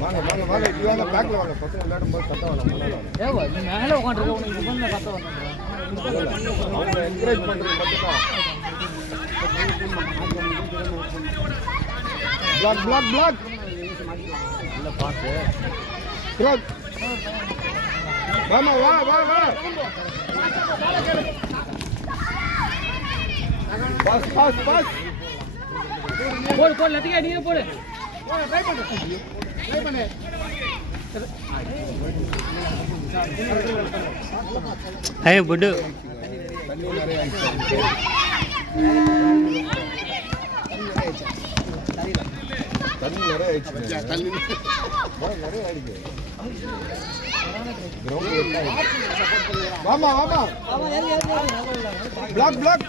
வாங்க வாங்க வாங்க இது வாங்க பேக்ல வாங்க பசங்க விளையாடும் போது சத்தம் வரணும். ஏவா நீ மேலே உட்காந்துருக்க உனக்கு இது பண்ண சத்தம் வரணும். அவங்க என்கரேஜ் பண்றது மட்டும் தான். பிளாக் பிளாக் பிளாக் இல்ல பாஸ் க்ரோக் வாமா வா வா வா பாஸ் பாஸ் பாஸ் போடு போடு லத்திகா நீ போடு ட்ரை பண்ணு ஏய் புட்டு தண்ணி நிறைய ஆயிடுச்சு தண்ணி நிறைய ஆயிடுச்சு தண்ணி நிறைய ஆயிடுச்சு வாமா வாமா பிளாக் பிளாக்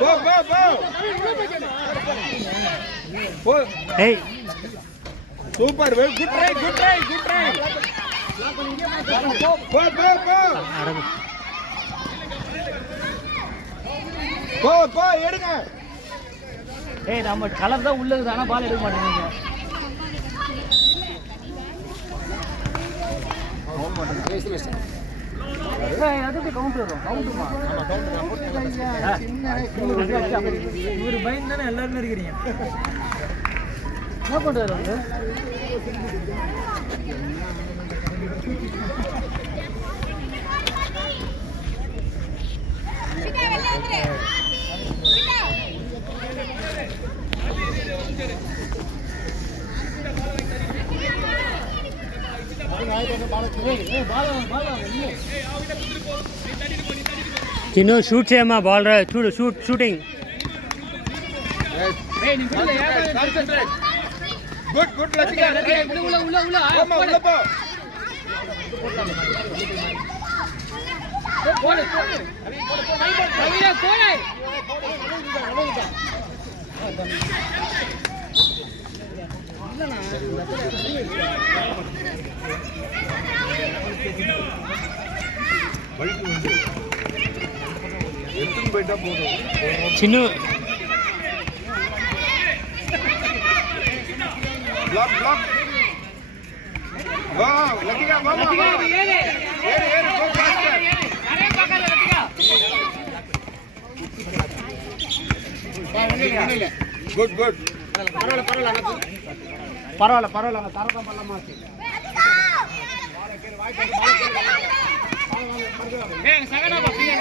போ போ போ ஏய் super good try good try good try போ போ போ போ போ எடுங்க ஏய் நம்ம கலர் தான் உள்ளது ஆனா பால் எடுக்க மாட்டேங்குது அதுக்கு கவுண்டர் வரும் கவுண்டர்மா இவர் பயன் தானே எல்லாருமே இருக்கிறீங்க என்ன பண்ணுறாரு வந்து చిన్ను షూట్ చేయమ్మా బాల్ రా చూడు షూటింగ్ గుడ్ గుడ్ లతికా ఉల్ల పో போடு எடுத்துன்னு போயிட்டா போதும் சின்னு பிளாக் பிளாக் வா லத்திகா வா வா ஏறு ஏறு போ பாஸ்டர் அரே பக்கல லத்திகா குட் குட் பரவாயில்ல தரதான் பண்ணலாமா ஏய் சகனா பாப்பீங்க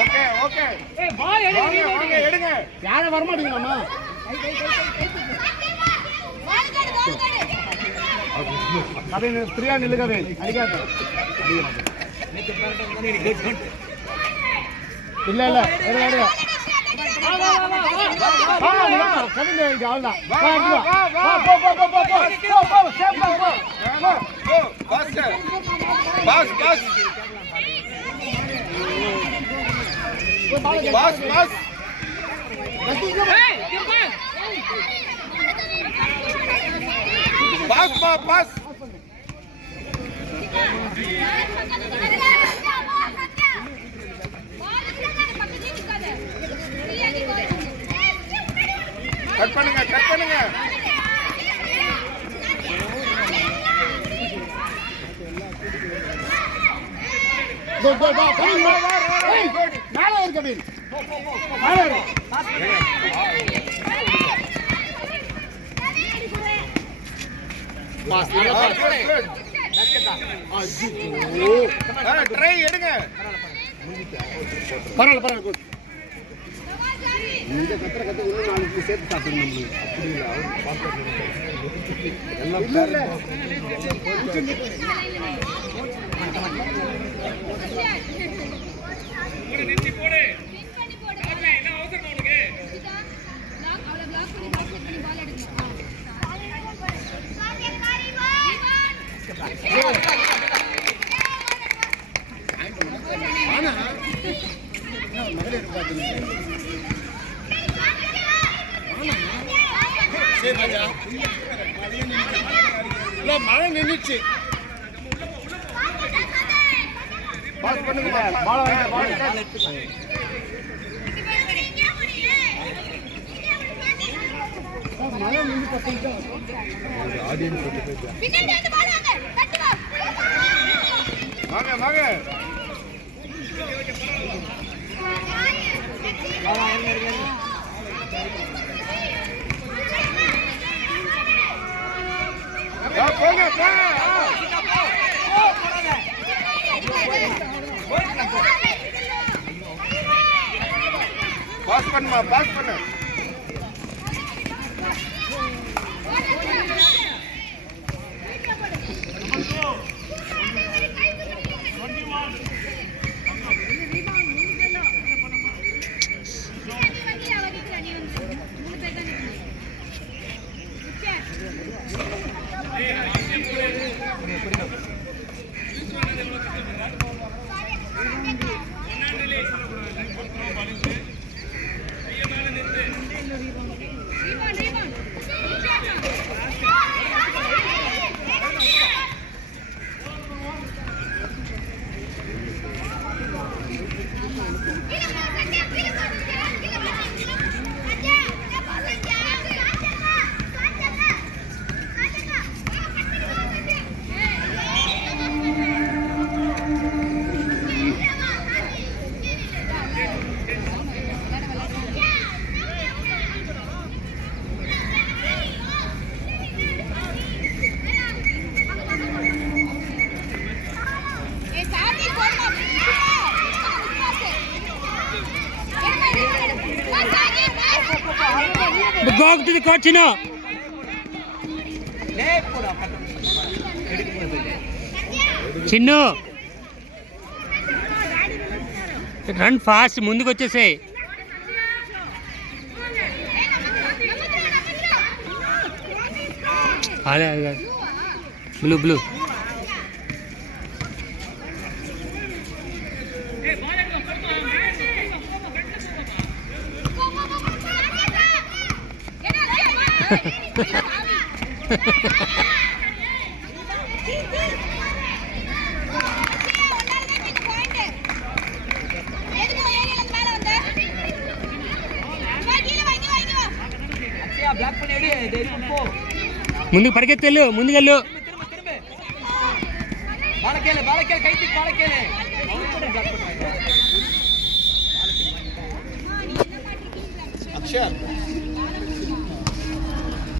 ஓகே ஓகே ஏய் பால் எடுங்க எடுங்க யார வர மாட்டீங்களாமா கதை பிரியா நில்லுகவே அடிக்காத இல்ல இல்ல எடுங்க கட் பண்ணுங்க மேல இருக்க மீன் ட்ரை எடுங்க பரவாயில்ல குட் இந்த கத்திர இன்னும் நாளைக்கு சேர்த்து சாப்பிடணும் அப்படி இல்லை எல்லாம் மழை நின்றுச்சு பாஸ் பண்ணுங்க பால் வாங்க வாங்க வாங்க போங்க பாஸ் பண்ணுமா பாஸ் பண்ணு Go to the court, Chino. Chino. Run fast. ముందుకు వచ్చేసేయ్. అదే అదే బ్లూ ముందుకు పరిగెత్తెళ్ళు ముందుకెళ్ళు అక్షర్